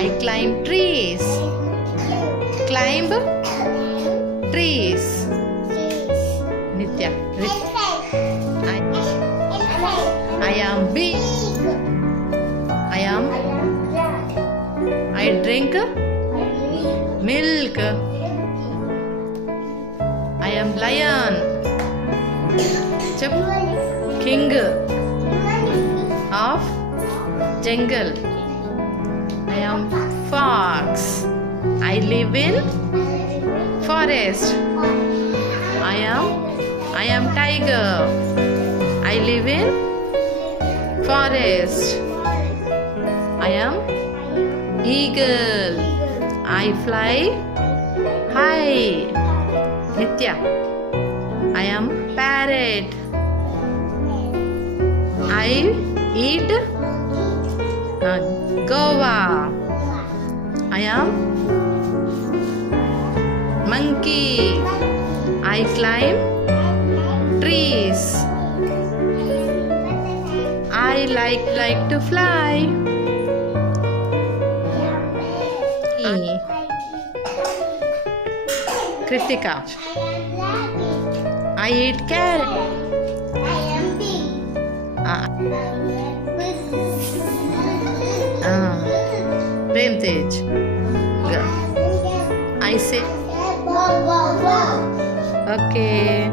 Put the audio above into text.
I climb trees. Climb trees. Nitya. I am big. I drink milk. I am lion. King of jungle. I am fox. I live in forest. I am tiger. I live in forest. I am eagle. I fly high. Nitya. I am parrot. I eat guava. I am monkey. I climb trees. I like to fly. Kritika. I eat carrot. Premtej. I say. Okay.